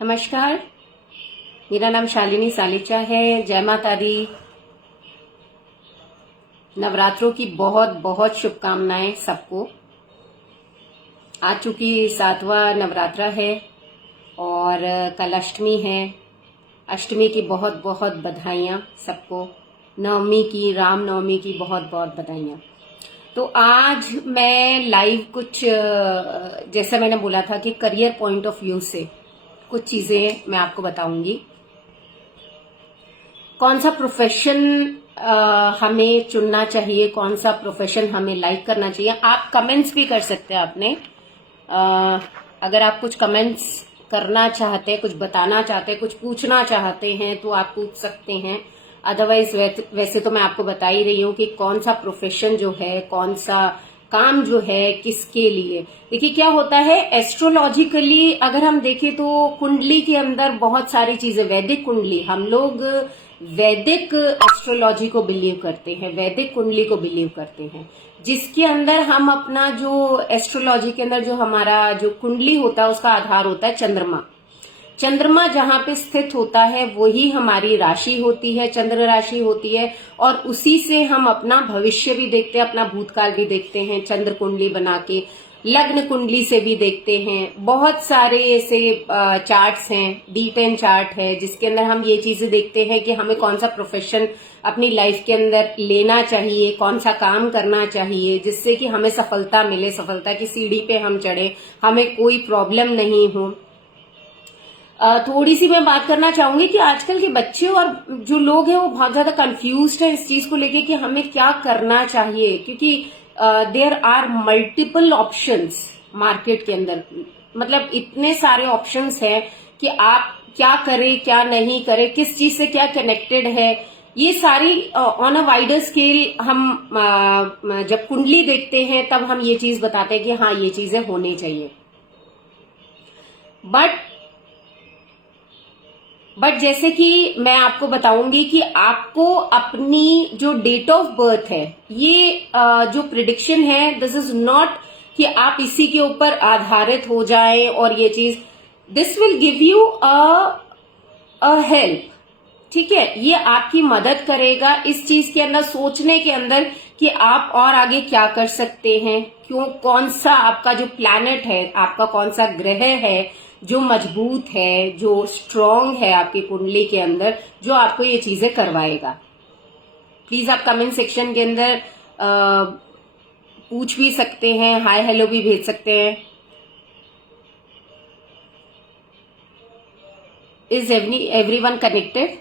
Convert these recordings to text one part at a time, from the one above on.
नमस्कार, मेरा नाम शालिनी सालिचा है। जय माता दी। नवरात्रों की बहुत बहुत शुभकामनाएं सबको। आ चुकी 7वां नवरात्रा है और कल अष्टमी है। अष्टमी की बहुत बहुत बधाइयां सबको। नवमी की, राम नवमी की बहुत बहुत बधाइयां। तो आज मैं लाइव कुछ जैसा मैंने बोला था कि करियर पॉइंट ऑफ व्यू से कुछ चीजें मैं आपको बताऊंगी। कौन सा प्रोफेशन हमें चुनना चाहिए, कौन सा प्रोफेशन हमें लाइक करना चाहिए। आप कमेंट्स भी कर सकते हैं आपने। अगर आप कुछ कमेंट्स करना चाहते हैं, कुछ बताना चाहते हैं, कुछ पूछना चाहते हैं तो आप पूछ सकते हैं। अदरवाइज वैसे तो मैं आपको बता ही रही हूँ कि कौन सा प्रोफेशन जो है, कौन सा काम जो है किसके लिए। देखिए क्या होता है, एस्ट्रोलॉजिकली अगर हम देखें तो कुंडली के अंदर बहुत सारी चीजें, वैदिक कुंडली, हम लोग वैदिक एस्ट्रोलॉजी को बिलीव करते हैं, वैदिक कुंडली को बिलीव करते हैं, जिसके अंदर हम अपना जो एस्ट्रोलॉजी के अंदर जो हमारा जो कुंडली होता है उसका आधार होता है चंद्रमा। चंद्रमा जहां पे स्थित होता है वही हमारी राशि होती है, चंद्र राशि होती है। और उसी से हम अपना भविष्य भी देखते हैं, अपना भूतकाल भी देखते हैं, चंद्र कुंडली बना के। लग्न कुंडली से भी देखते हैं। बहुत सारे ऐसे चार्ट्स हैं, D10 चार्ट है जिसके अंदर हम ये चीजें देखते हैं कि हमें कौन सा प्रोफेशन अपनी लाइफ के अंदर लेना चाहिए, कौन सा काम करना चाहिए जिससे कि हमें सफलता मिले, सफलता की सीढ़ी पे हम चढ़े, हमें कोई प्रॉब्लम नहीं हो। थोड़ी सी मैं बात करना चाहूंगी कि आजकल के बच्चे और जो लोग हैं वो बहुत ज्यादा कंफ्यूज्ड है इस चीज को लेके कि हमें क्या करना चाहिए, क्योंकि there are multiple options market के अंदर। मतलब इतने सारे ऑप्शंस हैं कि आप क्या करें, क्या नहीं करें, किस चीज से क्या कनेक्टेड है। ये सारी ऑन अ वाइडर स्केल हम जब कुंडली देखते हैं तब हम ये चीज बताते हैं कि हाँ ये चीजें होनी चाहिए। बट जैसे कि मैं आपको बताऊंगी कि आपको अपनी जो डेट ऑफ बर्थ है, ये जो प्रिडिक्शन है, दिस इज नॉट कि आप इसी के ऊपर आधारित हो जाएं और ये चीज, this will give you a help. ठीक है, ये आपकी मदद करेगा इस चीज के अंदर, सोचने के अंदर कि आप और आगे क्या कर सकते हैं, क्यों, कौन सा आपका जो प्लैनेट है, आपका कौन सा ग्रह है जो मजबूत है, जो स्ट्रांग है आपकी कुंडली के अंदर, जो आपको ये चीजें करवाएगा। प्लीज आप कमेंट सेक्शन के अंदर पूछ भी सकते हैं, हाय हेलो भी भेज सकते हैं। Is everyone connected?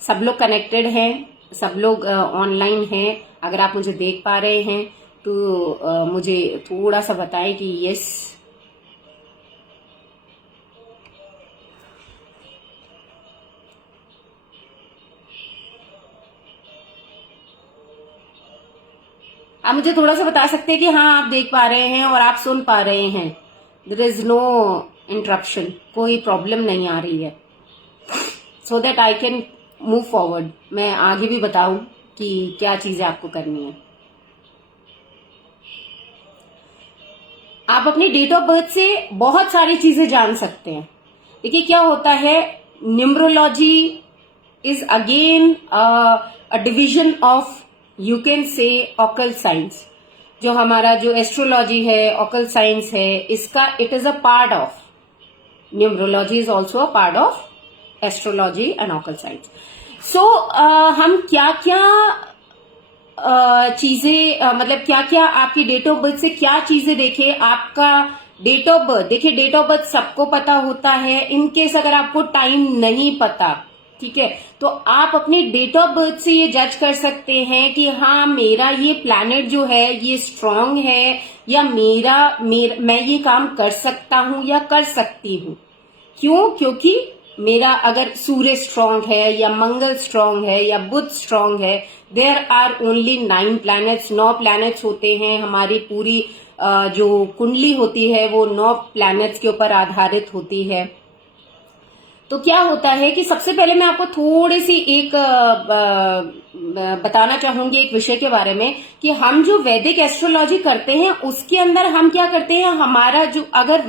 सब लोग कनेक्टेड हैं, सब लोग ऑनलाइन हैं। अगर आप मुझे देख पा रहे हैं तो मुझे थोड़ा सा बताएं कि यस। आप मुझे थोड़ा सा बता सकते हैं कि हाँ आप देख पा रहे हैं और आप सुन पा रहे हैं। देयर इज नो इंटरप्शन, कोई प्रॉब्लम नहीं आ रही है, so that I can move forward. मैं आगे भी बताऊं कि क्या चीजें आपको करनी है। आप अपनी डेट ऑफ बर्थ से बहुत सारी चीजें जान सकते हैं। देखिए क्या होता है, numerology is again a division of, you can say, occult science. जो हमारा जो एस्ट्रोलॉजी है, ऑकल्ट साइंस है, इसका it is a part of numerology, is also a part of astrology and occult science. So हम क्या क्या चीजें मतलब क्या क्या आपकी डेट ऑफ बर्थ से क्या चीजें देखे। आपका डेट ऑफ बर्थ, देखिए डेट ऑफ बर्थ सबको पता होता है। इनकेस अगर आपको टाइम नहीं पता, ठीक है, तो आप अपनी डेट ऑफ बर्थ से ये जज कर सकते हैं कि हाँ मेरा ये प्लैनेट जो है ये स्ट्रांग है, या मैं ये काम कर सकता हूं या कर सकती हूं। क्यों? क्योंकि मेरा अगर सूर्य स्ट्रांग है या मंगल स्ट्रांग है या बुध स्ट्रांग है, there are only 9 planets, 9 planets होते हैं। हमारी पूरी जो कुंडली होती है वो 9 प्लैनेट्स के ऊपर आधारित होती है। तो क्या होता है कि सबसे पहले मैं आपको थोड़ी सी एक बताना चाहूंगी एक विषय के बारे में कि हम जो वैदिक एस्ट्रोलॉजी करते हैं उसके अंदर हम क्या करते हैं, हमारा जो अगर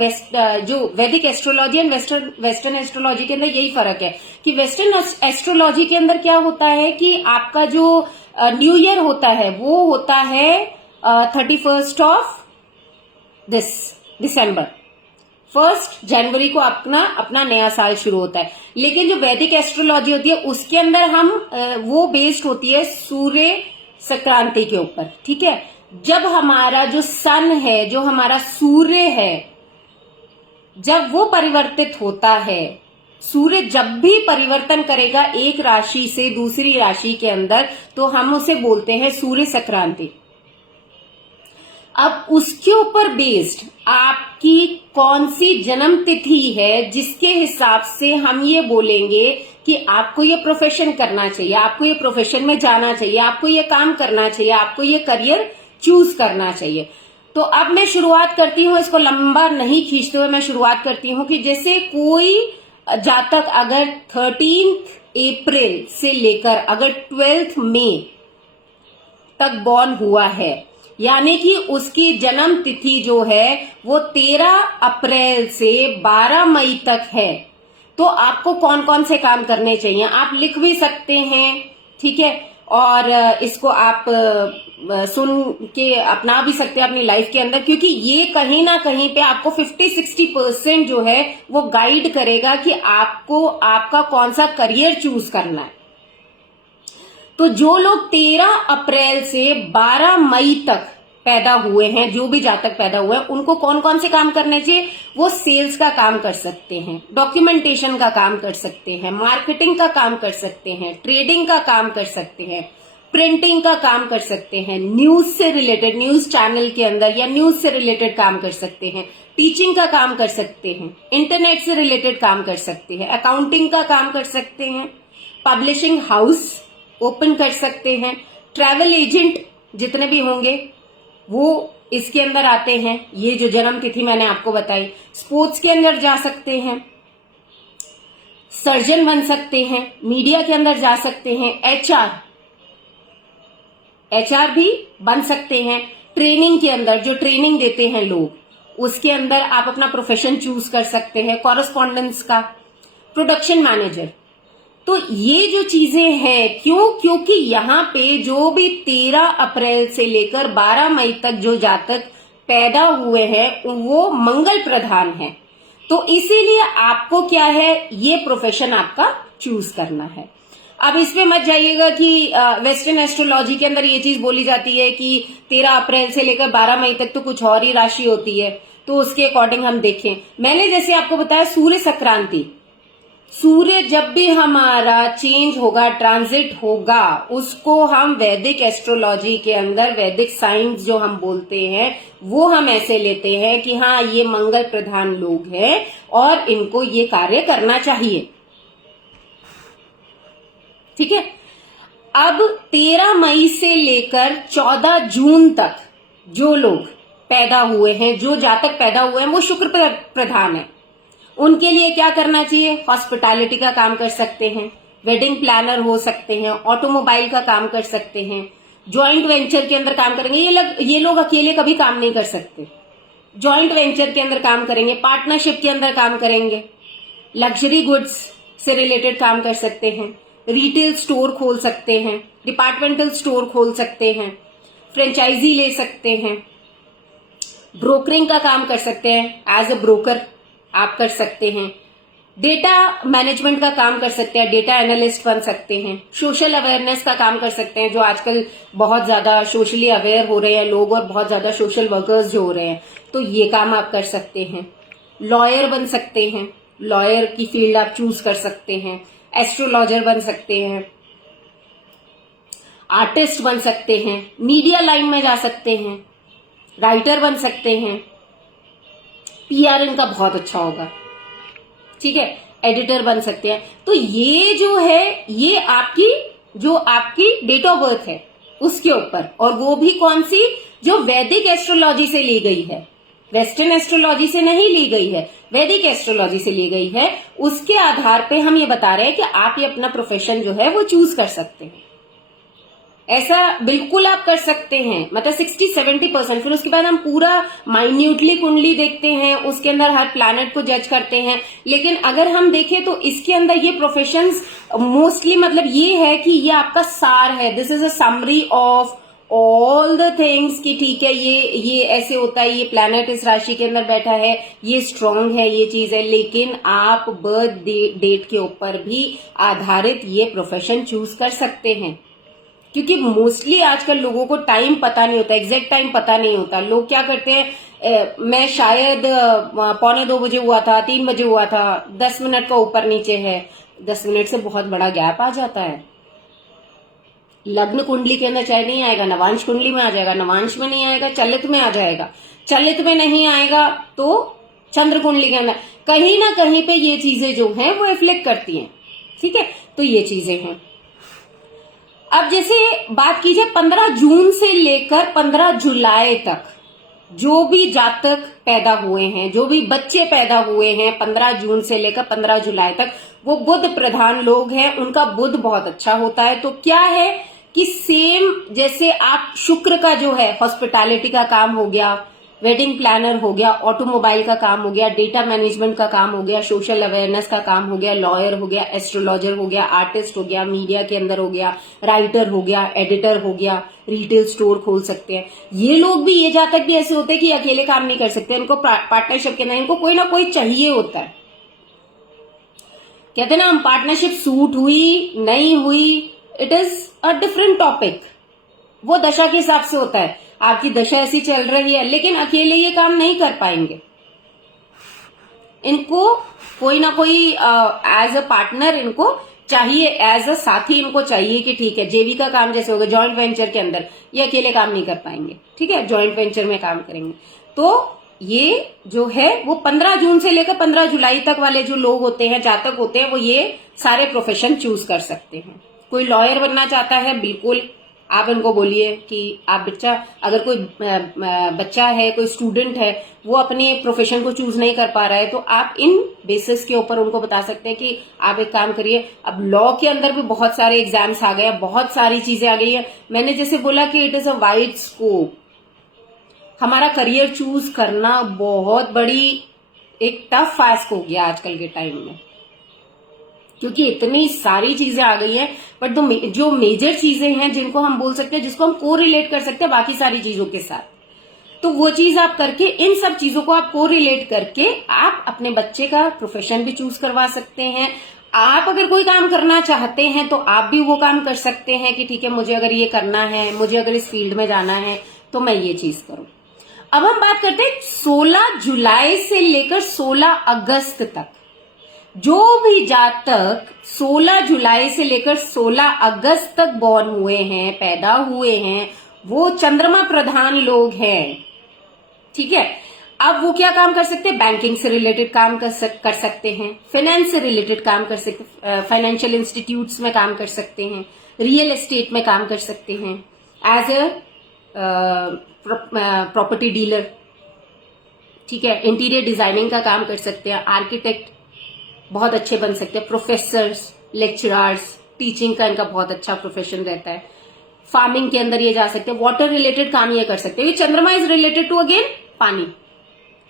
जो वैदिक एस्ट्रोलॉजी एंड वेस्टर्न एस्ट्रोलॉजी के अंदर यही फर्क है कि वेस्टर्न एस्ट्रोलॉजी के अंदर क्या होता है कि आपका जो न्यू ईयर होता है वो होता है 31st ऑफ दिसंबर, 1 जनवरी को अपना नया साल शुरू होता है। लेकिन जो वैदिक एस्ट्रोलॉजी होती है उसके अंदर हम वो बेस्ड होती है सूर्य संक्रांति के ऊपर, ठीक है। जब हमारा जो सन है, जो हमारा सूर्य है, जब वो परिवर्तित होता है, सूर्य जब भी परिवर्तन करेगा एक राशि से दूसरी राशि के अंदर, तो हम उसे बोलते हैं सूर्य संक्रांति। अब उसके ऊपर बेस्ड आपकी कौन सी जन्म तिथि है, जिसके हिसाब से हम ये बोलेंगे कि आपको ये प्रोफेशन करना चाहिए, आपको ये प्रोफेशन में जाना चाहिए, आपको ये काम करना चाहिए, आपको ये करियर चूज करना चाहिए। तो अब मैं शुरुआत करती हूँ, इसको लंबा नहीं खींचते हुए मैं शुरुआत करती हूँ कि जैसे कोई जातक अगर 13 अप्रैल से लेकर अगर 12 मई तक बॉर्न हुआ है, यानी कि उसकी जन्म तिथि जो है वो 13 अप्रैल से 12 मई तक है, तो आपको कौन कौन से काम करने चाहिए आप लिख भी सकते हैं, ठीक है। और इसको आप सुन के अपना भी सकते हैं अपनी लाइफ के अंदर, क्योंकि ये कहीं ना कहीं पे आपको 50-60% जो है वो गाइड करेगा कि आपको आपका कौन सा करियर चूज करना है। तो जो लोग 13 अप्रैल से 12 मई तक पैदा हुए हैं, जो भी जातक पैदा हुए हैं, उनको कौन कौन से काम करने चाहिए, वो सेल्स का काम कर सकते हैं, डॉक्यूमेंटेशन का काम कर सकते हैं, मार्केटिंग का काम कर सकते हैं, ट्रेडिंग का काम कर सकते हैं, प्रिंटिंग का काम कर सकते हैं, न्यूज से रिलेटेड, न्यूज चैनल के अंदर या न्यूज से रिलेटेड काम कर सकते हैं, टीचिंग का काम कर सकते हैं, इंटरनेट से रिलेटेड काम कर सकते हैं, अकाउंटिंग का काम कर सकते हैं, पब्लिशिंग हाउस ओपन कर सकते हैं, ट्रैवल एजेंट जितने भी होंगे वो इसके अंदर आते हैं, ये जो जन्म तिथि मैंने आपको बताई। स्पोर्ट्स के अंदर जा सकते हैं, सर्जन बन सकते हैं, मीडिया के अंदर जा सकते हैं, एचआर भी बन सकते हैं। ट्रेनिंग के अंदर जो ट्रेनिंग देते हैं लोग, उसके अंदर आप अपना प्रोफेशन चूज कर सकते हैं, कॉरेस्पॉन्डेंस का, प्रोडक्शन मैनेजर। तो ये जो चीजें हैं, क्योंकि यहाँ पे जो भी 13 अप्रैल से लेकर 12 मई तक जो जातक पैदा हुए हैं वो मंगल प्रधान है, तो इसीलिए आपको क्या है, ये प्रोफेशन आपका चूज करना है। अब इसमें मत जाइएगा कि वेस्टर्न एस्ट्रोलॉजी के अंदर ये चीज बोली जाती है कि 13 अप्रैल से लेकर 12 मई तक तो कुछ और ही राशि होती है, तो उसके अकॉर्डिंग हम देखें। मैंने जैसे आपको बताया सूर्य संक्रांति, सूर्य जब भी हमारा चेंज होगा, ट्रांजिट होगा, उसको हम वैदिक एस्ट्रोलॉजी के अंदर, वैदिक साइंस जो हम बोलते हैं वो हम ऐसे लेते हैं कि हाँ ये मंगल प्रधान लोग हैं और इनको ये कार्य करना चाहिए, ठीक है। अब 13 मई से लेकर 14 जून तक जो लोग पैदा हुए हैं, जो जातक पैदा हुए हैं, वो शुक्र प्रधान है। उनके लिए क्या करना चाहिए, हॉस्पिटैलिटी का काम कर सकते हैं, वेडिंग प्लानर हो सकते हैं, ऑटोमोबाइल का काम कर सकते हैं, जॉइंट वेंचर के अंदर काम करेंगे। ये लोग अकेले कभी काम नहीं कर सकते, जॉइंट वेंचर के अंदर काम करेंगे, पार्टनरशिप के अंदर काम करेंगे, लग्जरी गुड्स से रिलेटेड काम कर सकते हैं, रिटेल स्टोर खोल सकते हैं, डिपार्टमेंटल स्टोर खोल सकते हैं, फ्रेंचाइजी ले सकते हैं, ब्रोकरिंग का काम कर सकते हैं, एज अ ब्रोकर आप कर सकते हैं, डेटा मैनेजमेंट का काम कर सकते हैं, डेटा एनालिस्ट बन सकते हैं, सोशल अवेयरनेस का काम कर सकते हैं, जो आजकल बहुत ज्यादा सोशली अवेयर हो रहे हैं लोग और बहुत ज्यादा सोशल वर्कर्स जो हो रहे हैं, तो ये काम आप कर सकते हैं। लॉयर बन सकते हैं, लॉयर की फील्ड आप चूज कर सकते हैं, एस्ट्रोलॉजर बन सकते हैं, आर्टिस्ट बन सकते हैं, मीडिया लाइन में जा सकते हैं, राइटर बन सकते हैं, पीआर इनका बहुत अच्छा होगा, ठीक है, एडिटर बन सकते हैं। तो ये जो है ये आपकी डेट ऑफ बर्थ है उसके ऊपर, और वो भी कौन सी, जो वैदिक एस्ट्रोलॉजी से ली गई है, वेस्टर्न एस्ट्रोलॉजी से नहीं ली गई है, वैदिक एस्ट्रोलॉजी से ली गई है। उसके आधार पे हम ये बता रहे हैं कि आप ये अपना प्रोफेशन जो है वो चूज कर सकते हैं। ऐसा बिल्कुल आप कर सकते हैं, मतलब 60-70%। फिर उसके बाद हम पूरा माइन्यूटली कुंडली देखते हैं, उसके अंदर हर प्लैनेट को जज करते हैं। लेकिन अगर हम देखें तो इसके अंदर ये प्रोफेशंस मोस्टली मतलब ये है कि ये आपका सार है, this is a summary of all the things कि ठीक है ये ऐसे होता है, ये प्लैनेट इस राशि के अंदर बैठा है, ये स्ट्रांग है, ये चीज है। लेकिन आप बर्थ डेट के ऊपर भी आधारित ये प्रोफेशन चूज कर सकते हैं, क्योंकि मोस्टली आजकल लोगों को टाइम पता नहीं होता, एग्जैक्ट टाइम पता नहीं होता। लोग क्या करते हैं, मैं शायद 1:45 हुआ था, 3 बजे हुआ था, 10 मिनट का ऊपर नीचे है। 10 मिनट से बहुत बड़ा गैप आ जाता है। लग्न कुंडली के अंदर चाहे नहीं आएगा, नवांश कुंडली में आ जाएगा, नवांश में नहीं आएगा, चलित में आ जाएगा, चलित में नहीं आएगा तो चंद्र कुंडली के अंदर कहीं ना कहीं पे ये चीजें जो हैं वो रिफ्लेक्ट करती हैं। ठीक है, तो ये चीजें हैं। अब जैसे बात कीजिए 15 जून से लेकर 15 जुलाई तक जो भी जातक पैदा हुए हैं, जो भी बच्चे पैदा हुए हैं 15 जून से लेकर 15 जुलाई तक, वो बुध प्रधान लोग हैं, उनका बुध बहुत अच्छा होता है। तो क्या है कि सेम जैसे आप शुक्र का जो है हॉस्पिटैलिटी का काम हो गया, वेडिंग प्लानर हो गया, ऑटोमोबाइल का काम हो गया, डेटा मैनेजमेंट का काम हो गया, सोशल अवेयरनेस का काम हो गया, लॉयर हो गया, एस्ट्रोलॉजर हो गया, आर्टिस्ट हो गया, मीडिया के अंदर हो गया, राइटर हो गया, एडिटर हो गया, रिटेल स्टोर खोल सकते हैं। ये लोग भी, ये जातक भी ऐसे होते हैं कि अकेले काम नहीं कर सकते, इनको पार्टनरशिप के अंदर इनको कोई ना कोई चाहिए होता है। कहते ना हम पार्टनरशिप सूट हुई नहीं हुई, it is a different topic, वो दशा के हिसाब से होता है। आपकी दशा ऐसी चल रही है, लेकिन अकेले ये काम नहीं कर पाएंगे, इनको कोई ना कोई एज अ पार्टनर इनको चाहिए, एज अ साथी इनको चाहिए कि ठीक है जेवी का काम जैसे होगा जॉइंट वेंचर के अंदर, ये अकेले काम नहीं कर पाएंगे। ठीक है, जॉइंट वेंचर में काम करेंगे। तो ये जो है वो 15 जून से लेकर 15 जुलाई तक वाले जो लोग होते हैं, जातक होते हैं, वो ये सारे प्रोफेशन चूज कर सकते हैं। कोई लॉयर बनना चाहता है, बिल्कुल आप इनको बोलिए कि आप बच्चा, अगर कोई बच्चा है, कोई स्टूडेंट है, वो अपने प्रोफेशन को चूज नहीं कर पा रहा है, तो आप इन बेसिस के ऊपर उनको बता सकते हैं कि आप एक काम करिए। अब लॉ के अंदर भी बहुत सारे एग्जाम्स आ गए, बहुत सारी चीजें आ गई है। मैंने जैसे बोला कि it is a wide scope, हमारा करियर चूज करना बहुत बड़ी एक टफ टास्क हो गया आजकल के टाइम में, क्योंकि इतनी सारी चीजें आ गई हैं। बट जो मेजर चीजें हैं जिनको हम बोल सकते हैं, जिसको हम को रिलेट कर सकते हैं बाकी सारी चीजों के साथ, तो वो चीज आप करके, इन सब चीजों को आप को रिलेट करके आप अपने बच्चे का प्रोफेशन भी चूज करवा सकते हैं। आप अगर कोई काम करना चाहते हैं तो आप भी वो काम कर सकते हैं कि ठीक है मुझे अगर ये करना है, मुझे अगर इस फील्ड में जाना है तो मैं ये चीज करूं। अब हम बात करते हैं 16 जुलाई से लेकर 16 अगस्त तक, जो भी जातक 16 जुलाई से लेकर 16 अगस्त तक बॉर्न हुए हैं, पैदा हुए हैं, वो चंद्रमा प्रधान लोग हैं। ठीक है, अब वो क्या काम कर सकते हैं, बैंकिंग से रिलेटेड काम कर सकते हैं, फाइनेंस से रिलेटेड काम कर सकते, फाइनेंशियल इंस्टीट्यूट्स में काम कर सकते हैं, रियल एस्टेट में काम कर सकते हैं, एज अ प्रॉपर्टी डीलर। ठीक है, इंटीरियर डिजाइनिंग का काम कर सकते हैं, आर्किटेक्ट बहुत अच्छे बन सकते हैं, प्रोफेसर्स, लेक्चरर्स, टीचिंग का इनका बहुत अच्छा प्रोफेशन रहता है। फार्मिंग के अंदर ये जा सकते हैं, वाटर रिलेटेड काम ये कर सकते हैं। ये चंद्रमा इज रिलेटेड टू अगेन पानी,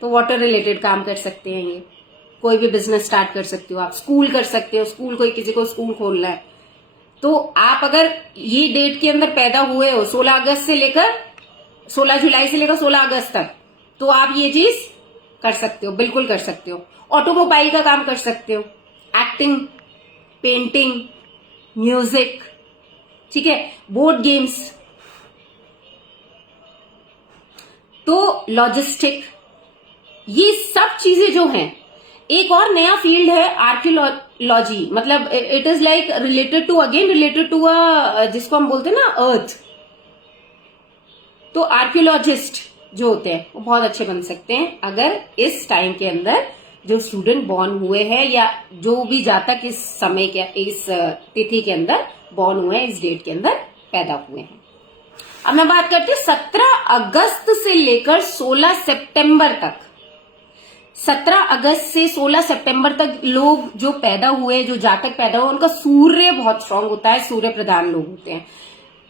तो वाटर रिलेटेड काम कर सकते हैं। ये कोई भी बिजनेस स्टार्ट कर सकते हो आप, स्कूल कर सकते हो, स्कूल कोई किसी को स्कूल खोलना है तो आप अगर ये डेट के अंदर पैदा हुए हो 16 अगस्त से लेकर 16 जुलाई से लेकर 16 अगस्त तक, तो आप ये चीज कर सकते हो, बिल्कुल कर सकते हो। ऑटोमोबाइल का काम कर सकते हो, एक्टिंग, पेंटिंग, म्यूजिक, ठीक है, बोर्ड गेम्स, तो लॉजिस्टिक, ये सब चीजें जो हैं। एक और नया फील्ड है आर्कियोलॉजी, मतलब it is like related to जिसको हम बोलते हैं ना अर्थ, तो आर्कियोलॉजिस्ट जो होते हैं वो बहुत अच्छे बन सकते हैं अगर इस टाइम के अंदर जो स्टूडेंट बॉर्न हुए हैं या जो भी जातक इस समय के, इस तिथि के अंदर बॉर्न हुए हैं, इस डेट के अंदर पैदा हुए हैं। अब मैं बात करती हूँ 17 अगस्त से लेकर 16 सितंबर तक। 17 अगस्त से 16 सितंबर तक लोग जो पैदा हुए, जो जातक पैदा हुए, उनका सूर्य बहुत स्ट्रांग होता है, सूर्य प्रधान लोग होते हैं।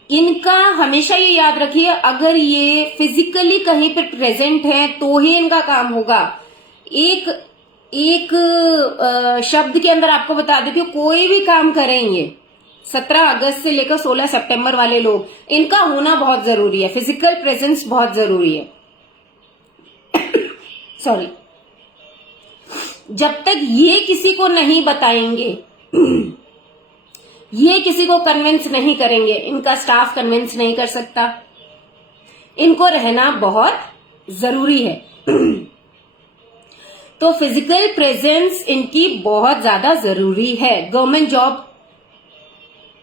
इनका हमेशा ये याद रखिए, अगर ये फिजिकली कहीं पे प्रेजेंट है तो ही इनका काम होगा। एक एक शब्द के अंदर आपको बता देती हूँ, कोई भी काम करेंगे 17 अगस्त से लेकर 16 सितंबर वाले लोग, इनका होना बहुत जरूरी है, फिजिकल प्रेजेंस बहुत जरूरी है। सॉरी, जब तक ये किसी को नहीं बताएंगे, ये किसी को कन्विंस नहीं करेंगे, इनका स्टाफ कन्विंस नहीं कर सकता, इनको रहना बहुत जरूरी है। तो फिजिकल प्रेजेंस इनकी बहुत ज्यादा जरूरी है। गवर्नमेंट जॉब,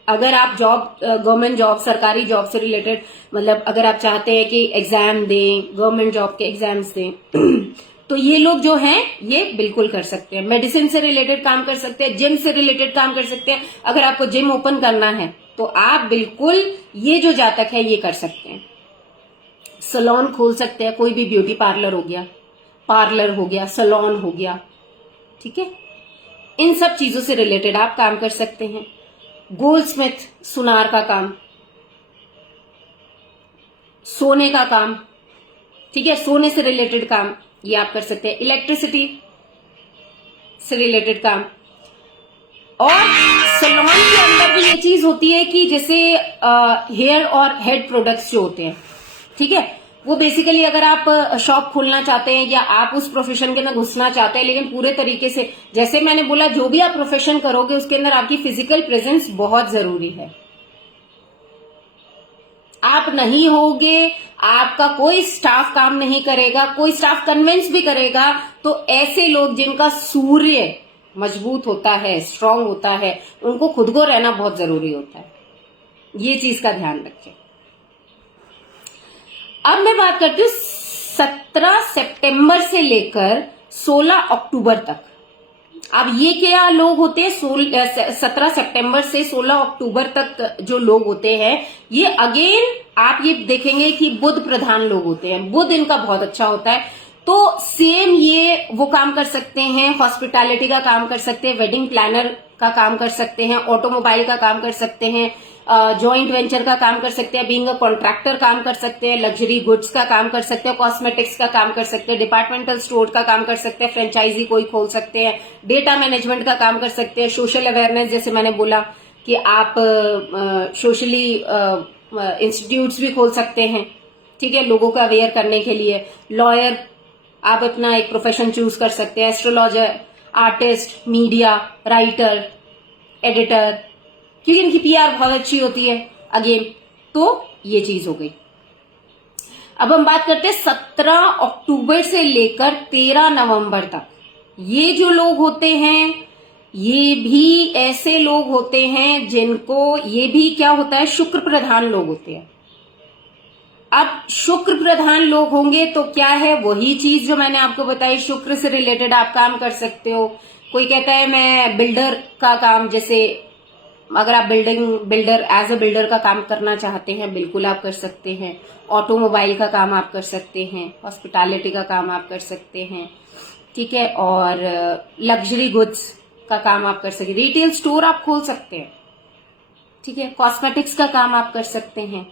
अगर आप गवर्नमेंट जॉब, सरकारी जॉब से रिलेटेड, मतलब अगर आप चाहते हैं कि एग्जाम दें, गवर्नमेंट जॉब के एग्जाम्स दें, तो ये लोग जो हैं ये बिल्कुल कर सकते हैं। मेडिसिन से रिलेटेड काम कर सकते हैं, जिम से रिलेटेड काम कर सकते हैं। अगर आपको जिम ओपन करना है तो आप बिल्कुल ये जो जातक है ये कर सकते हैं। सैलून खोल सकते हैं, कोई भी ब्यूटी पार्लर हो गया, सैलून हो गया, ठीक है। इन सब चीजों से रिलेटेड आप काम कर सकते हैं। गोल्डस्मिथ, सुनार का काम, सोने का काम, ठीक है, सोने से रिलेटेड काम ये आप कर सकते हैं। इलेक्ट्रिसिटी से रिलेटेड काम। और सैलून के अंदर भी ये चीज होती है कि जैसे हेयर और हेड प्रोडक्ट्स जो होते हैं, ठीक है, वो बेसिकली अगर आप शॉप खोलना चाहते हैं या आप उस प्रोफेशन के अंदर घुसना चाहते हैं, लेकिन पूरे तरीके से, जैसे मैंने बोला, जो भी आप प्रोफेशन करोगे उसके अंदर आपकी फिजिकल प्रेजेंस बहुत जरूरी है। आप नहीं होगे, आपका कोई स्टाफ काम नहीं करेगा, कोई स्टाफ कन्विंस भी करेगा, तो ऐसे लोग जिनका सूर्य मजबूत होता है, स्ट्रांग होता है, उनको खुद को रहना बहुत जरूरी होता है। ये चीज का ध्यान रखें। अब मैं बात करती हूँ 17 सितंबर से लेकर 16 अक्टूबर तक। अब ये क्या लोग होते हैं, 17 सितंबर से 16 अक्टूबर तक जो लोग होते हैं, ये अगेन आप ये देखेंगे कि बुध प्रधान लोग होते हैं। बुध इनका बहुत अच्छा होता है, तो सेम ये वो काम कर सकते हैं, हॉस्पिटैलिटी का काम कर सकते हैं, वेडिंग प्लानर का काम कर सकते हैं, ऑटोमोबाइल का काम कर सकते हैं, जॉइंट वेंचर का काम कर सकते हैं, बीइंग अ कॉन्ट्रैक्टर काम कर सकते हैं, लग्जरी गुड्स का काम कर सकते हैं, कॉस्मेटिक्स का काम कर सकते हैं, डिपार्टमेंटल स्टोर का काम कर सकते हैं, फ्रेंचाइजी कोई खोल सकते हैं, डेटा मैनेजमेंट का काम कर सकते हैं, सोशल अवेयरनेस, जैसे मैंने बोला कि आप सोशली इंस्टीट्यूट्स भी खोल सकते हैं, ठीक है, लोगों को अवेयर करने के लिए। लॉयर, आप अपना एक प्रोफेशन चूज कर सकते हैं, astrologer, artist, media, writer, editor, क्योंकि इनकी पीआर बहुत अच्छी होती है अगेन। तो ये चीज हो गई। अब हम बात करते हैं 17 अक्टूबर से लेकर 13 नवंबर तक। ये जो लोग होते हैं, ये भी ऐसे लोग होते हैं जिनको, ये भी क्या होता है, शुक्र प्रधान लोग होते हैं। अब शुक्र प्रधान लोग होंगे तो क्या है, वही चीज जो मैंने आपको बताई, शुक्र से रिलेटेड आप काम कर सकते हो। कोई कहता है मैं बिल्डर का काम, जैसे अगर आप बिल्डर एज अ बिल्डर का काम करना चाहते हैं, बिल्कुल आप कर सकते हैं। ऑटोमोबाइल का काम आप कर सकते हैं, हॉस्पिटैलिटी का काम आप कर सकते हैं, ठीक है, और लग्जरी गुड्स का काम आप कर सकते हैं, रिटेल स्टोर आप खोल सकते हैं, ठीक है, कॉस्मेटिक्स का काम आप कर सकते हैं,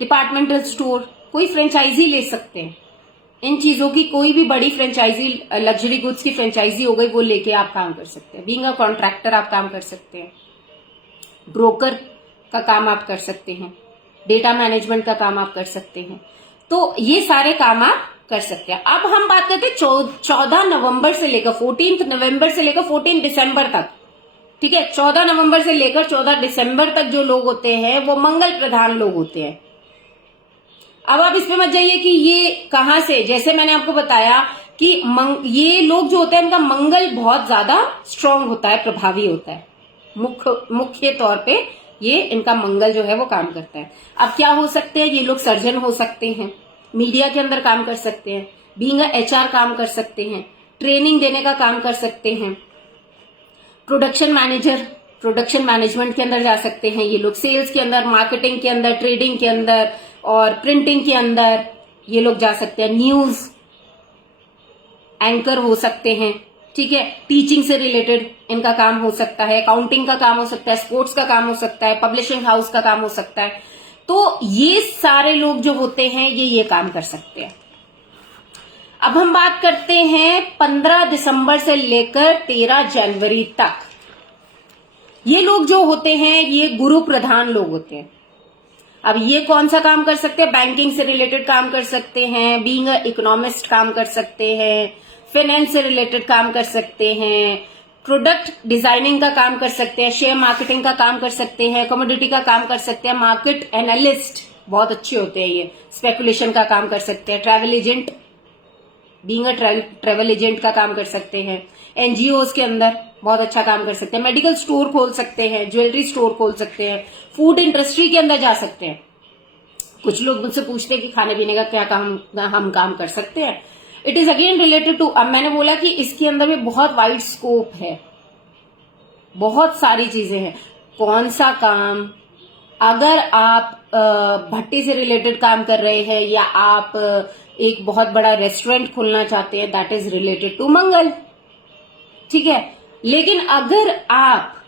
डिपार्टमेंटल स्टोर, कोई फ्रेंचाइजी ले सकते हैं। इन चीजों की कोई भी बड़ी फ्रेंचाइजी, लग्जरी गुड्स की फ्रेंचाइजी हो गई, वो लेके आप काम कर सकते हैं। बीइंग अ कॉन्ट्रैक्टर आप काम कर सकते हैं, ब्रोकर का काम आप कर सकते हैं, डेटा मैनेजमेंट का काम आप कर सकते हैं। तो ये सारे काम आप कर सकते हैं। अब हम बात करते हैं 14 नवंबर से लेकर 14 नवंबर से लेकर 14 दिसंबर तक, ठीक है। 14 नवंबर से लेकर 14 दिसंबर तक जो लोग होते हैं वो मंगल प्रधान लोग होते हैं। अब आप इसमें मत जाइए कि ये कहां से, जैसे मैंने आपको बताया कि ये लोग जो होते हैं इनका मंगल बहुत ज्यादा स्ट्रांग होता है, प्रभावी होता है, मुख्य तौर पे ये इनका मंगल जो है वो काम करता है। अब क्या हो सकते हैं, ये लोग सर्जन हो सकते हैं, मीडिया के अंदर काम कर सकते हैं, बीइंग अ एचआर काम कर सकते हैं, ट्रेनिंग देने का काम कर सकते हैं, प्रोडक्शन मैनेजर, प्रोडक्शन मैनेजमेंट के अंदर जा सकते हैं ये लोग, सेल्स के अंदर, मार्केटिंग के अंदर, ट्रेडिंग के अंदर और प्रिंटिंग के अंदर ये लोग जा सकते हैं, न्यूज एंकर हो सकते हैं, ठीक है, टीचिंग से रिलेटेड इनका काम हो सकता है, अकाउंटिंग का काम हो सकता है, स्पोर्ट्स का काम हो सकता है, पब्लिशिंग हाउस का काम हो सकता है। तो ये सारे लोग जो होते हैं ये काम कर सकते हैं। अब हम बात करते हैं 15 दिसंबर से लेकर 13 जनवरी तक। ये लोग जो होते हैं ये गुरु प्रधान लोग होते हैं। अब ये कौन सा काम कर सकते हैं? बैंकिंग से रिलेटेड काम कर सकते हैं, बीइंग अ इकोनॉमिस्ट काम कर सकते हैं, फाइनेंस से रिलेटेड काम कर सकते हैं, प्रोडक्ट डिजाइनिंग का काम कर सकते हैं, शेयर मार्केटिंग का काम कर सकते हैं, कमोडिटी का काम कर सकते हैं, मार्केट एनालिस्ट बहुत अच्छे होते हैं ये, स्पेकुलेशन का काम कर सकते हैं, travel agent, being a travel agent का काम कर सकते हैं, एनजीओज के अंदर बहुत अच्छा काम कर सकते हैं, मेडिकल स्टोर खोल सकते हैं, ज्वेलरी स्टोर खोल सकते हैं, फूड इंडस्ट्री के अंदर जा सकते हैं। कुछ लोग मुझसे पूछते हैं कि खाने पीने का क्या हम काम कर सकते हैं। It is again related to, अब मैंने बोला कि इसके अंदर भी बहुत वाइड स्कोप है, बहुत सारी चीजें हैं। कौन सा काम, अगर आप भट्टी से रिलेटेड काम कर रहे हैं या आप एक बहुत बड़ा रेस्टोरेंट खोलना चाहते हैं, दैट इज रिलेटेड टू मंगल, ठीक है। लेकिन अगर आप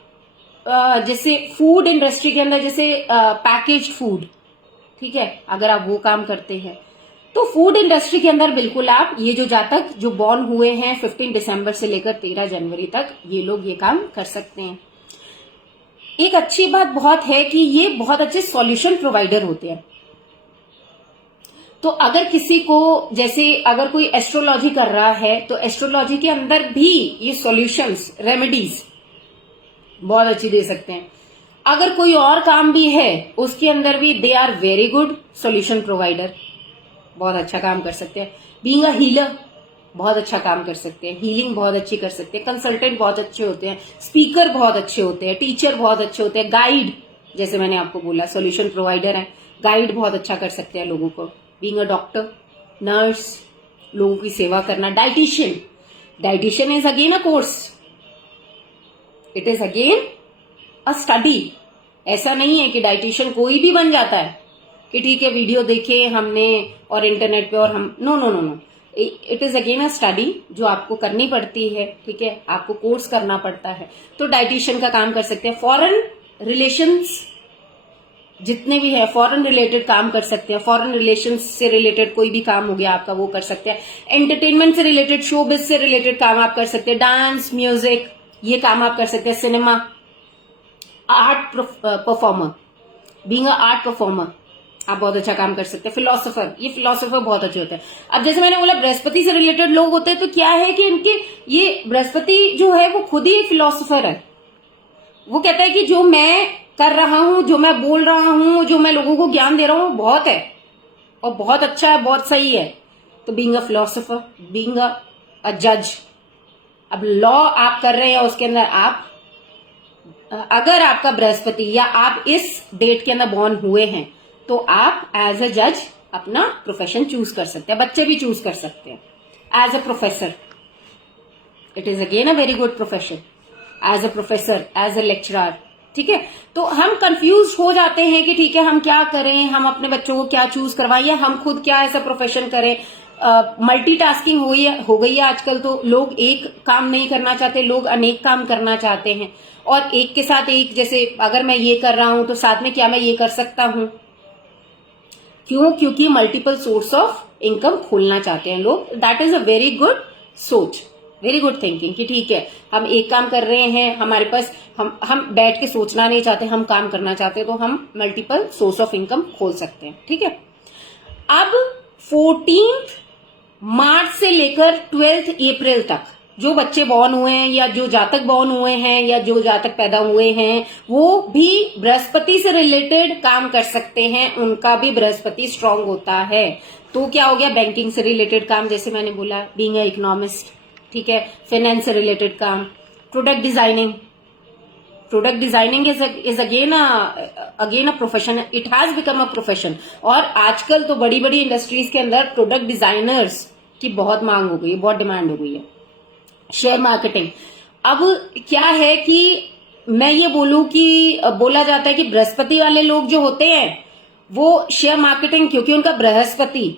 जैसे फूड इंडस्ट्री के अंदर, जैसे पैकेज्ड फूड, ठीक है, अगर आप वो काम करते हैं तो फूड इंडस्ट्री के अंदर बिल्कुल आप ये जो जातक जो बॉर्न हुए हैं 15 दिसंबर से लेकर 13 जनवरी तक, ये लोग ये काम कर सकते हैं। एक अच्छी बात बहुत है कि ये बहुत अच्छे सॉल्यूशन प्रोवाइडर होते हैं। तो अगर किसी को, जैसे अगर कोई एस्ट्रोलॉजी कर रहा है तो एस्ट्रोलॉजी के अंदर भी ये सॉल्यूशंस, रेमेडीज बहुत अच्छी दे सकते हैं। अगर कोई और काम भी है उसके अंदर भी they are very good solution provider, बहुत अच्छा काम कर सकते हैं। बीइंग अ हीलर बहुत अच्छा काम कर सकते हैं, हीलिंग बहुत अच्छी कर सकते हैं, कंसल्टेंट बहुत अच्छे होते हैं, स्पीकर बहुत अच्छे होते हैं, टीचर बहुत अच्छे होते हैं, गाइड, जैसे मैंने आपको बोला सॉल्यूशन प्रोवाइडर है, गाइड बहुत अच्छा कर सकते हैं लोगों को। बीइंग अ डॉक्टर, नर्स, लोगों की सेवा करना, dietitian, dietitian is again a course, it is again a study. ऐसा नहीं है कि डाइटिशियन कोई भी बन जाता है कि ठीक है वीडियो देखे हमने और इंटरनेट पे और हम, no no no no, it is again a study जो आपको करनी पड़ती है, ठीक है, आपको कोर्स करना पड़ता है। तो डाइटिशियन का काम कर सकते हैं, फॉरेन रिलेशंस जितने भी है फॉरेन रिलेटेड काम कर सकते हैं, फॉरेन रिलेशंस से रिलेटेड कोई भी काम हो गया आपका वो कर सकते हैं, एंटरटेनमेंट से रिलेटेड, शोबिज से रिलेटेड काम आप कर सकते हैं, डांस, म्यूजिक, ये काम आप कर सकते हैं, cinema, art performer, being a art performer आप बहुत अच्छा काम कर सकते हैं, फिलोसोफर, ये फिलोसोफर बहुत अच्छे होते हैं। अब जैसे मैंने बोला बृहस्पति से रिलेटेड लोग होते हैं, तो क्या है कि इनके ये बृहस्पति जो है वो खुद ही फिलोसोफर है। वो कहता है कि जो मैं कर रहा हूं, जो मैं बोल रहा हूं, जो मैं लोगों को ज्ञान दे रहा हूं बहुत है और बहुत अच्छा है, बहुत सही है। तो being a philosopher, being a जज, अब लॉ आप कर रहे हैं उसके अंदर आप, अगर आपका बृहस्पति या आप इस डेट के अंदर बॉर्न हुए हैं तो आप एज अ जज अपना प्रोफेशन चूज कर सकते हैं, बच्चे भी चूज कर सकते हैं। As a professor, it is again a very good profession, as a professor, as a lecturer, ठीक है। तो हम कंफ्यूज हो जाते हैं कि ठीक है हम क्या करें, हम अपने बच्चों को क्या चूज करवाएं या हम खुद क्या ऐसा प्रोफेशन करें। मल्टीटास्किंग हो गई है आजकल, तो लोग एक काम नहीं करना चाहते, लोग अनेक काम करना चाहते हैं और एक के साथ एक, जैसे अगर मैं ये कर रहा हूं तो साथ में क्या मैं ये कर सकता हूं, क्यों? क्योंकि मल्टीपल सोर्स ऑफ इनकम खोलना चाहते हैं लोग। That is a very good सोच, वेरी गुड थिंकिंग कि ठीक है हम एक काम कर रहे हैं, हमारे पास हम बैठ के सोचना नहीं चाहते, हम काम करना चाहते हैं, तो हम मल्टीपल सोर्स ऑफ इनकम खोल सकते हैं, ठीक है। अब 14 मार्च से लेकर 12 अप्रैल तक जो बच्चे बॉर्न हुए हैं या जो जातक बॉर्न हुए हैं या जो जातक पैदा हुए हैं वो भी बृहस्पति से रिलेटेड काम कर सकते हैं, उनका भी बृहस्पति स्ट्रांग होता है। तो क्या हो गया, बैंकिंग से रिलेटेड काम, जैसे मैंने बोला बीइंग अ इकोनॉमिस्ट, ठीक है, फाइनेंस से रिलेटेड काम, product designing, product designing is again a profession, it has become a profession. और आजकल तो बड़ी बड़ी इंडस्ट्रीज के अंदर प्रोडक्ट डिजाइनर्स की बहुत मांग हो गई है, बहुत डिमांड हो गई है। शेयर मार्केटिंग, अब क्या है कि मैं ये बोलूं कि बोला जाता है कि बृहस्पति वाले लोग जो होते हैं वो शेयर मार्केटिंग, क्योंकि उनका बृहस्पति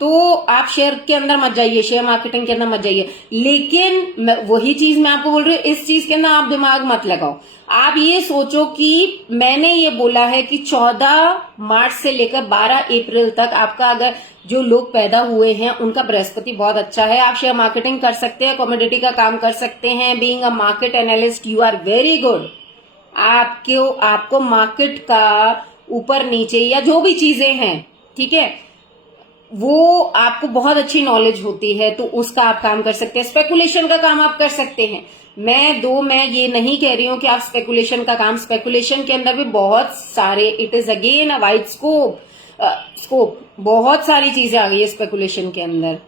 तो आप शेयर के अंदर मत जाइए, शेयर मार्केटिंग के अंदर मत जाइए। लेकिन वही चीज मैं आपको बोल रही हूँ, इस चीज के अंदर आप दिमाग मत लगाओ। आप ये सोचो कि मैंने ये बोला है कि 14 मार्च से लेकर 12 अप्रैल तक आपका, अगर जो लोग पैदा हुए हैं उनका बृहस्पति बहुत अच्छा है, आप शेयर मार्केटिंग कर सकते हैं, कमोडिटी का काम कर सकते हैं। Being a market analyst you are very good. आपको मार्केट का ऊपर नीचे या जो भी चीजें हैं, ठीक है, वो आपको बहुत अच्छी नॉलेज होती है, तो उसका आप काम कर सकते हैं। स्पेकुलेशन का काम आप कर सकते हैं। मैं ये नहीं कह रही हूं कि आप स्पेकुलेशन का काम, स्पेकुलेशन के अंदर भी बहुत सारे, it is again a wide scope, बहुत सारी चीजें आ गई है स्पेकुलेशन के अंदर।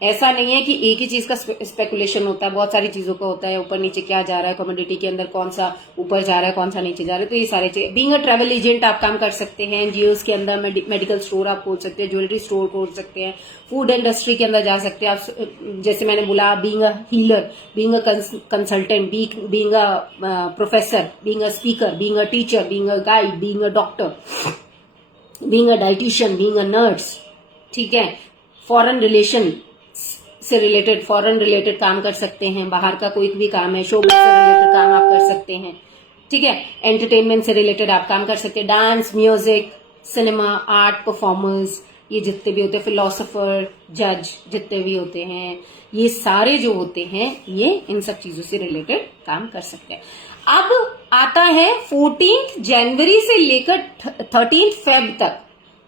ऐसा नहीं है कि एक ही चीज का स्पेकुलेशन होता है, बहुत सारी चीजों का होता है, ऊपर नीचे क्या जा रहा है, कमोडिटी के अंदर कौन सा ऊपर जा रहा है, कौन सा नीचे जा रहा है, तो ये सारे चीजें। बीइंग अ ट्रेवल एजेंट आप काम कर सकते हैं, एनजीओ के अंदर मेडिकल स्टोर आप खोल सकते हैं, ज्वेलरी स्टोर खोल सकते हैं, फूड इंडस्ट्री के अंदर जा सकते हैं आप। जैसे मैंने बोला, being a healer, being a consultant, being a professor, being a speaker, being a teacher, being a guide, being a doctor, being a dietitian, being a nurse, ठीक है, फॉरेन रिलेशन से रिलेटेड, फॉरेन रिलेटेड काम कर सकते हैं, बाहर का कोई भी काम है, शोबिज से रिलेटेड काम आप कर सकते हैं, ठीक है, एंटरटेनमेंट से रिलेटेड आप काम कर सकते हैं, dance, music, cinema, art, performers, ये जितने भी होते हैं, फिलोसोफर, जज, जितने भी होते हैं, ये सारे जो होते हैं, ये इन सब चीजों से रिलेटेड काम कर सकते हैं। अब आता है 14 जनवरी से लेकर 13 फेब तक,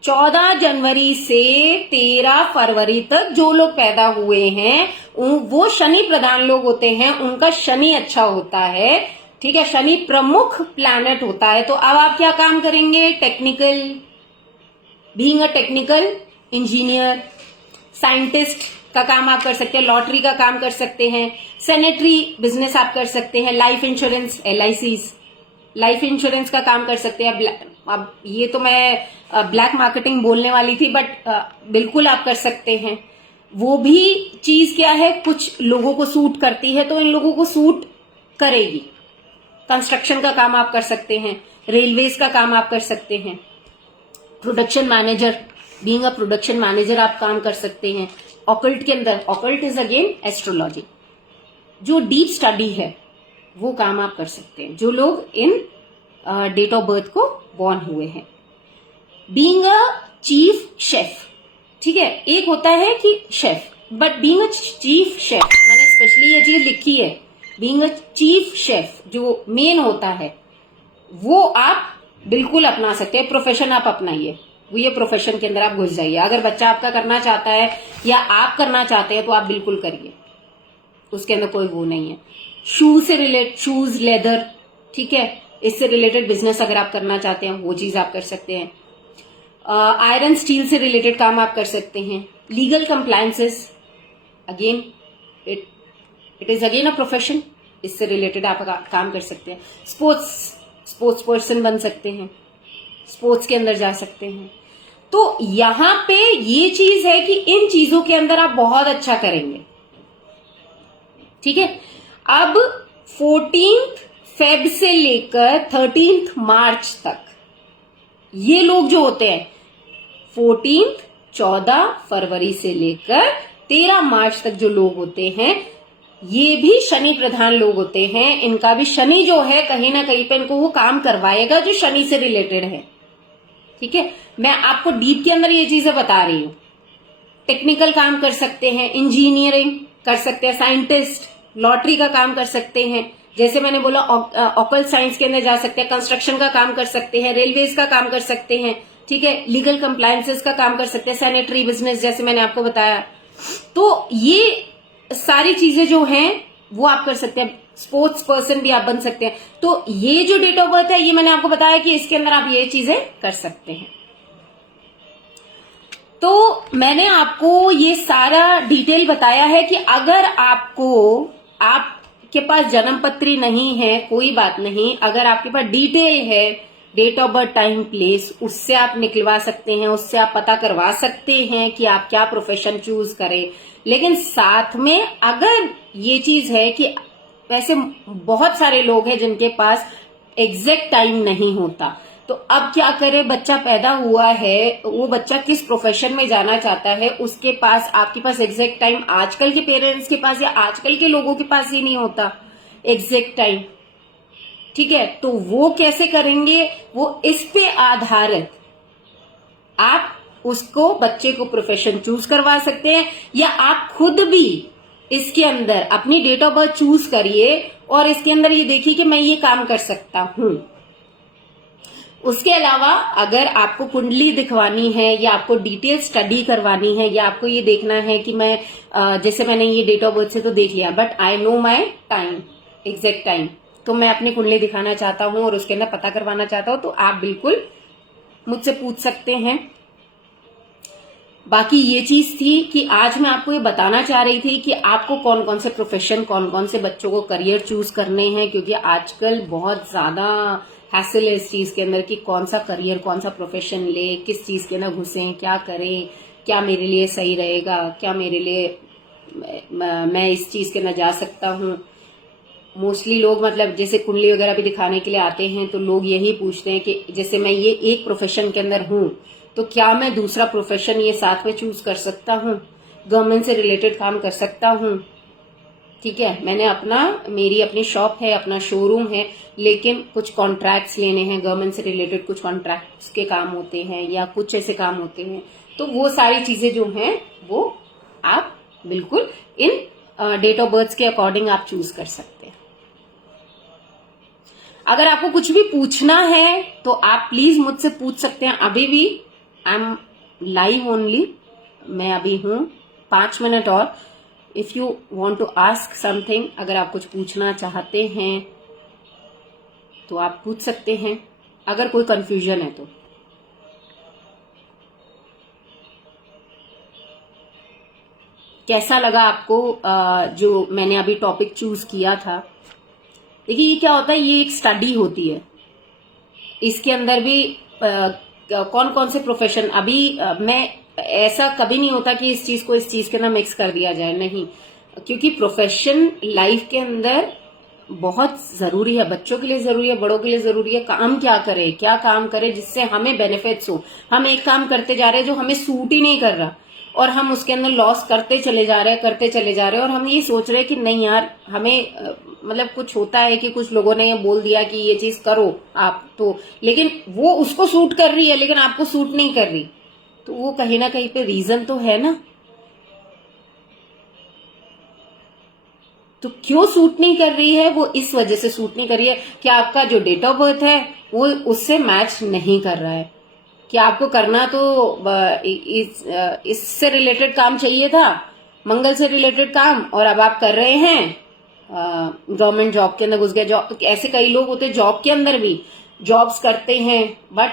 14 जनवरी से 13 फरवरी तक जो लोग पैदा हुए हैं वो शनि प्रधान लोग होते हैं, उनका शनि अच्छा होता है, ठीक है, शनि प्रमुख प्लैनेट होता है। तो अब आप क्या काम करेंगे? Technical, being a technical engineer, scientist का काम आप कर सकते हैं, लॉटरी का काम कर सकते हैं, सैनिटरी बिजनेस आप कर सकते हैं, life insurance, LICs, life insurance का काम कर सकते हैं। अब ये तो मैं ब्लैक मार्केटिंग बोलने वाली थी, बट बिल्कुल आप कर सकते हैं। वो भी चीज क्या है, कुछ लोगों को सूट करती है, तो इन लोगों को सूट करेगी। कंस्ट्रक्शन का काम आप कर सकते हैं, रेलवेज का काम आप कर सकते हैं, production manager, being a production manager आप काम कर सकते हैं। ऑकल्ट के अंदर, ऑकल्ट इज अगेन एस्ट्रोलॉजी, जो डीप स्टडी है वो काम आप कर सकते हैं, जो लोग इन डेट ऑफ बर्थ को बॉर्न हुए हैं। बीइंग अ चीफ शेफ, ठीक है, एक होता है कि chef, but being a chief chef, मैंने स्पेशली ये चीज लिखी है, बीइंग अ चीफ शेफ जो मेन होता है वो आप बिल्कुल अपना सकते हैं। प्रोफेशन आप अपनाइए, वो ये प्रोफेशन के अंदर आप घुस जाइए। अगर बच्चा आपका करना चाहता है या आप करना चाहते हैं तो आप बिल्कुल करिए, उसके अंदर कोई वो नहीं है। शूज, लेदर, ठीक है, इससे रिलेटेड बिजनेस अगर आप करना चाहते हैं वो चीज आप कर सकते हैं। आयरन स्टील से रिलेटेड काम आप कर सकते हैं। Legal compliances, again it is again a profession, इससे रिलेटेड आप काम कर सकते हैं। स्पोर्ट्स पर्सन बन सकते हैं, स्पोर्ट्स के अंदर जा सकते हैं। तो यहां पे ये चीज है कि इन चीजों के अंदर आप बहुत अच्छा करेंगे, ठीक है। अब 14 फेब से लेकर 13 मार्च तक ये लोग जो होते हैं, 14 फरवरी से लेकर 13 मार्च तक जो लोग होते हैं, ये भी शनि प्रधान लोग होते हैं। इनका भी शनि जो है कहीं ना कहीं पे इनको वो काम करवाएगा जो शनि से रिलेटेड है, ठीक है। मैं आपको डीप के अंदर ये चीजें बता रही हूं। टेक्निकल काम कर सकते हैं, इंजीनियरिंग कर सकते हैं, साइंटिस्ट, लॉटरी का काम कर सकते हैं, जैसे मैंने बोला ऑकल्ट साइंस के अंदर जा सकते हैं, कंस्ट्रक्शन का काम कर सकते हैं, रेलवेज का काम कर सकते हैं, ठीक है, लीगल कंप्लायंसेस का काम कर सकते हैं, सैनिटरी बिजनेस जैसे मैंने आपको बताया। तो ये सारी चीजें जो हैं वो आप कर सकते हैं। स्पोर्ट्स पर्सन भी आप बन सकते हैं। तो ये जो डेट ऑफ बर्थ है ये मैंने आपको बताया कि इसके अंदर आप ये चीजें कर सकते हैं। तो मैंने आपको ये सारा डिटेल बताया है कि अगर आपके पास जन्म पत्री नहीं है कोई बात नहीं, अगर आपके पास डिटेल है, date of birth, time, place, उससे आप निकलवा सकते हैं, उससे आप पता करवा सकते हैं कि आप क्या प्रोफेशन चूज करें। लेकिन साथ में अगर ये चीज है कि वैसे बहुत सारे लोग हैं जिनके पास एग्जैक्ट टाइम नहीं होता, तो अब क्या करे, बच्चा पैदा हुआ है, वो बच्चा किस प्रोफेशन में जाना चाहता है, उसके पास, आपके पास एग्जैक्ट टाइम आजकल के पेरेंट्स के पास या आजकल के लोगों के पास ही नहीं होता एग्जैक्ट टाइम। ठीक है, तो वो कैसे करेंगे, वो इस पे आधारित आप उसको, बच्चे को प्रोफेशन चूज करवा सकते हैं, या आप खुद भी इसके अंदर अपनी डेट ऑफ बर्थ चूज करिए और इसके अंदर ये देखिए कि मैं ये काम कर सकता हूं। उसके अलावा अगर आपको कुंडली दिखवानी है या आपको डिटेल स्टडी करवानी है या आपको ये देखना है कि मैं जैसे मैंने ये डेट ऑफ बर्थ से तो देख लिया, but I know my time, exact time, तो मैं अपनी कुंडली दिखाना चाहता हूं और उसके अंदर पता करवाना चाहता हूं, तो आप बिल्कुल मुझसे पूछ सकते हैं। बाकी ये चीज थी कि आज मैं आपको ये बताना चाह रही थी कि आपको कौन कौन से प्रोफेशन, कौन कौन से बच्चों को करियर चूज करने हैं, क्योंकि आजकल बहुत ज्यादा हैसल है इस चीज के अंदर कि कौन सा करियर, कौन सा प्रोफेशन ले, किस चीज के अंदर घुसे, क्या करें, क्या मेरे लिए सही रहेगा, क्या मेरे लिए मैं इस चीज के अंदर जा सकता हूँ। मोस्टली लोग मतलब जैसे कुंडली वगैरह भी दिखाने के लिए आते हैं तो लोग यही पूछते हैं कि जैसे मैं ये एक प्रोफेशन के अंदर हूं तो क्या मैं दूसरा प्रोफेशन ये साथ में चूज कर सकता हूं, गवर्नमेंट से रिलेटेड काम कर सकता हूं। ठीक है, मैंने मेरी अपनी शॉप है, अपना शोरूम है, लेकिन कुछ कॉन्ट्रैक्ट्स लेने हैं गवर्नमेंट से रिलेटेड, कुछ कॉन्ट्रैक्ट्स के काम होते हैं या कुछ ऐसे काम होते हैं, तो वो सारी चीजें जो हैं वो आप बिल्कुल इन डेट ऑफ बर्थ के अकॉर्डिंग आप चूज कर सकते हैं। अगर आपको कुछ भी पूछना है तो आप प्लीज मुझसे पूछ सकते हैं अभी भी। आई एम लाइव ओनली, मैं अभी हूं 5 मिनट और। If you want to ask something, अगर आप कुछ पूछना चाहते हैं तो आप पूछ सकते हैं, अगर कोई कंफ्यूजन है तो। कैसा लगा आपको जो मैंने अभी टॉपिक चूज किया था? देखिए, ये क्या होता है, ये एक स्टडी होती है, इसके अंदर भी कौन कौन से प्रोफेशन, अभी मैं ऐसा कभी नहीं होता कि इस चीज को इस चीज के अंदर मिक्स कर दिया जाए, नहीं, क्योंकि प्रोफेशन लाइफ के अंदर बहुत जरूरी है, बच्चों के लिए जरूरी है, बड़ों के लिए जरूरी है। काम क्या काम करे जिससे हमें बेनिफिट्स हो। हम एक काम करते जा रहे हैं जो हमें सूट ही नहीं कर रहा और हम उसके अंदर लॉस करते चले जा रहे हैं और हम ये सोच रहे हैं कि नहीं यार, हमें मतलब कुछ होता है कि कुछ लोगों ने ये बोल दिया कि ये चीज करो आप, तो लेकिन वो उसको सूट कर रही है लेकिन आपको सूट नहीं कर रही, तो वो कहीं ना कहीं पे रीजन तो है ना। तो क्यों सूट नहीं कर रही है? वो इस वजह से सूट नहीं कर रही है कि आपका जो डेट ऑफ बर्थ है वो उससे मैच नहीं कर रहा है। कि आपको करना तो इससे रिलेटेड काम चाहिए था, मंगल से रिलेटेड काम, और अब आप कर रहे हैं गवर्नमेंट जॉब के अंदर घुस गए। जॉब, ऐसे कई लोग होते हैं जॉब के अंदर भी जॉब्स करते हैं बट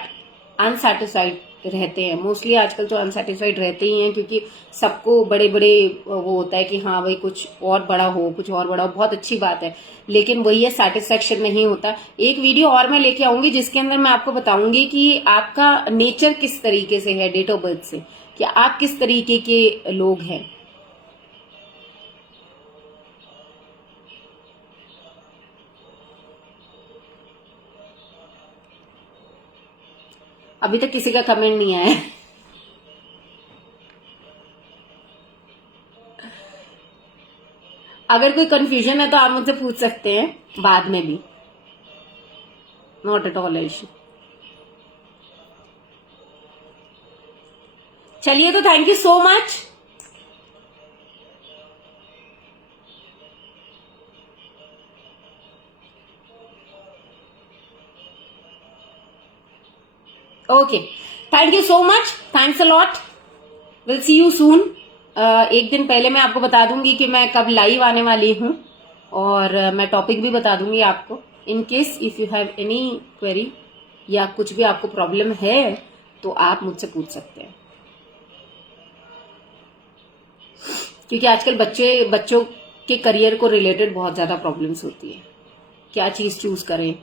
अनसेटिस्फाइड रहते हैं। मोस्टली आजकल तो अनसेटिस्फाइड रहते ही हैं, क्योंकि सबको बड़े बड़े वो होता है कि हाँ भाई कुछ और बड़ा हो, कुछ और बड़ा हो, बहुत अच्छी बात है, लेकिन वही है, सेटिस्फेक्शन नहीं होता। एक वीडियो और मैं लेके आऊंगी जिसके अंदर मैं आपको बताऊंगी कि आपका नेचर किस तरीके से है डेट ऑफ बर्थ से, कि आप किस तरीके के लोग हैं। अभी तक किसी का कमेंट नहीं आया। अगर कोई कंफ्यूजन है तो आप मुझसे पूछ सकते हैं बाद में भी, नॉट एट ऑल इशू। चलिए, तो thank you so much. Okay, thank you so much, thanks a lot, will see you soon. एक दिन पहले मैं आपको बता दूंगी कि मैं कब लाइव आने वाली हूं, और मैं टॉपिक भी बता दूंगी आपको। In case if you have any query या कुछ भी आपको प्रॉब्लम है तो आप मुझसे पूछ सकते हैं, क्योंकि आजकल बच्चों के करियर को रिलेटेड बहुत ज्यादा प्रॉब्लम्स होती है। क्या चीज चूज करें,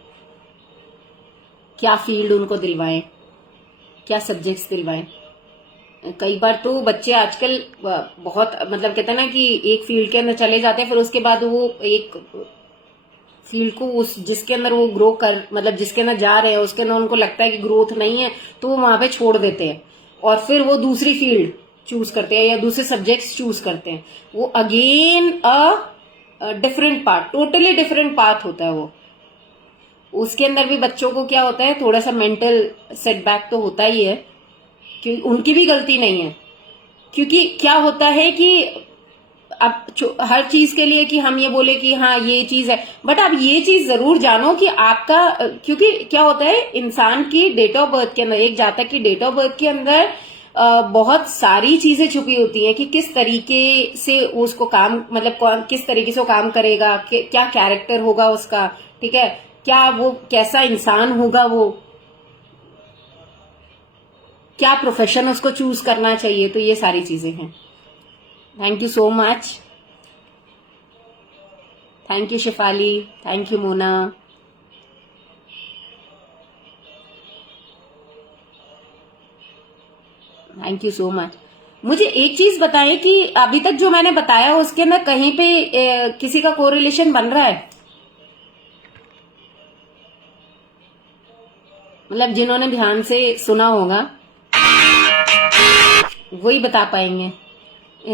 क्या फील्ड उनको दिलवाएं, क्या सब्जेक्ट्स दिलवाएं। कई बार तो बच्चे आजकल बहुत मतलब कहते हैं ना कि एक फील्ड के अंदर चले जाते हैं, फिर उसके बाद वो एक फील्ड को, उस जिसके अंदर वो ग्रो कर, मतलब जिसके अंदर जा रहे हैं उसके अंदर उनको लगता है कि ग्रोथ नहीं है, तो वो वहां पे छोड़ देते हैं और फिर वो दूसरी फील्ड चूज करते हैं या दूसरे सब्जेक्ट्स चूज करते हैं। वो again a different part, totally different path होता है वो। उसके अंदर भी बच्चों को क्या होता है, थोड़ा सा मेंटल सेटबैक तो होता ही है, क्योंकि उनकी भी गलती नहीं है। क्योंकि क्या होता है कि अब हर चीज के लिए कि हम ये बोले कि हाँ ये चीज है, बट आप ये चीज जरूर जानो कि आपका क्योंकि क्या होता है, इंसान की डेट ऑफ बर्थ के अंदर, एक जातक की डेट ऑफ बर्थ के अंदर बहुत सारी चीजें छुपी होती हैं कि किस तरीके से उसको काम, मतलब किस तरीके से वो काम करेगा, क्या कैरेक्टर होगा उसका, ठीक है, क्या वो कैसा इंसान होगा, वो क्या प्रोफेशन उसको चूज करना चाहिए, तो ये सारी चीजें हैं। Thank you so much. Thank you Shifali. Thank you Mona. Thank you so much. मुझे एक चीज बताएं कि अभी तक जो मैंने बताया उसके अंदर कहीं पे किसी का कोरिलेशन बन रहा है? मतलब जिन्होंने ध्यान से सुना होगा वही बता पाएंगे।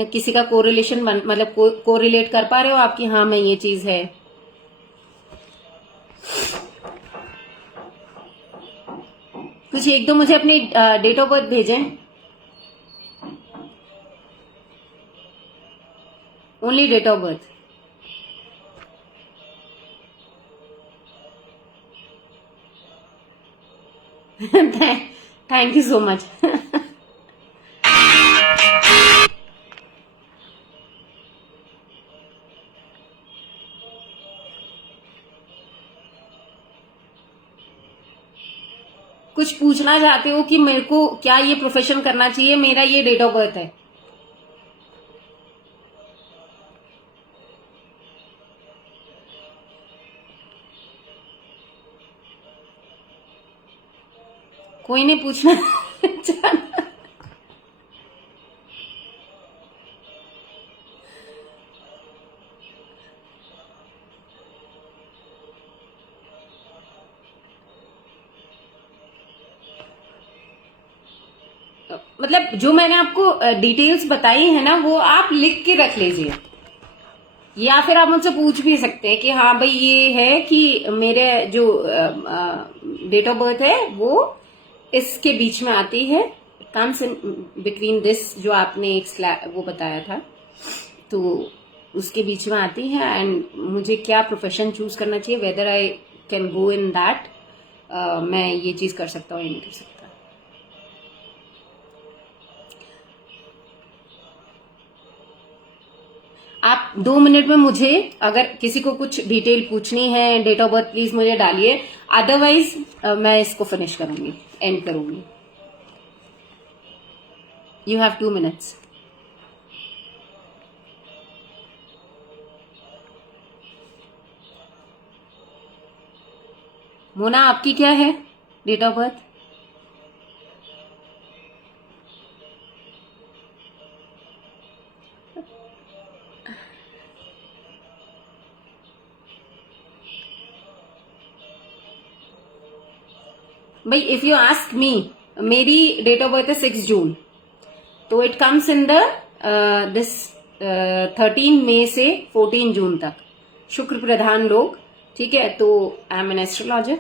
किसी का कोरिलेशन बन, मतलब कोरिलेट कर पा रहे हो आपकी, हाँ मैं ये चीज है। कुछ एक दो मुझे अपनी डेट ऑफ बर्थ भेजें। Only date of birth. Thank you so much. कुछ पूछना चाहते हो कि मेरे को क्या ये प्रोफेशन करना चाहिए, मेरा ये डेट ऑफ बर्थ है। कोई नहीं पूछना। मतलब जो मैंने आपको डिटेल्स बताई है ना, वो आप लिख के रख लीजिए, या फिर आप मुझसे पूछ भी सकते हैं कि हाँ भाई ये है कि मेरे जो डेट ऑफ बर्थ है वो इसके बीच में आती है, कम्स इन बिटवीन दिस, जो आपने एक वो बताया था, तो उसके बीच में आती है। एंड मुझे क्या प्रोफेशन चूज करना चाहिए, whether I can go in that, मैं ये चीज कर सकता हूँ या नहीं कर सकता। आप 2 मिनट में मुझे, अगर किसी को कुछ डिटेल पूछनी है, डेट ऑफ बर्थ, प्लीज मुझे डालिए, अदरवाइज मैं इसको फिनिश करूंगी, एंड करूंगी। You have 2 minutes. मोना आपकी क्या है डेट ऑफ बर्थ? भाई इफ यू आस्क मी, मेरी डेट ऑफ बर्थ है 6 जून, तो it comes in the this 13 मई से 14 जून तक, शुक्र प्रधान लोग, ठीक है। तो आई एम एन एस्ट्रोलॉजर।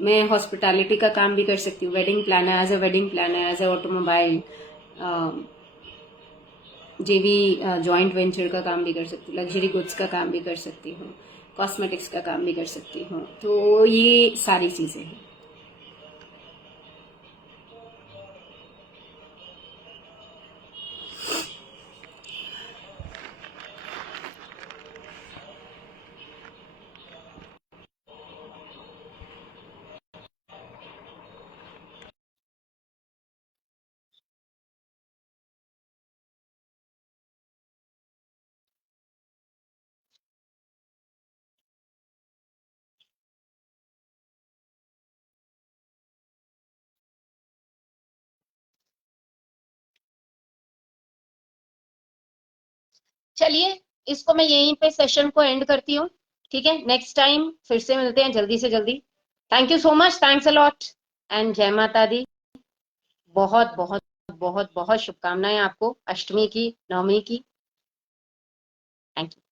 मैं हॉस्पिटैलिटी का काम भी कर सकती हूँ, wedding planner, as a wedding planner, as a automobile, JV joint venture का काम भी कर सकती हूँ, लग्जरी गुड्स का काम भी कर सकती हूँ, कॉस्मेटिक्स का काम भी कर सकती हूँ, तो ये सारी चीजें हैं। चलिए, इसको मैं यहीं पे सेशन को एंड करती हूँ। ठीक है, नेक्स्ट टाइम फिर से मिलते हैं जल्दी से जल्दी। Thank you so much, thanks a lot and जय माता दी। बहुत बहुत बहुत बहुत शुभकामनाएं आपको अष्टमी की, नवमी की। Thank you.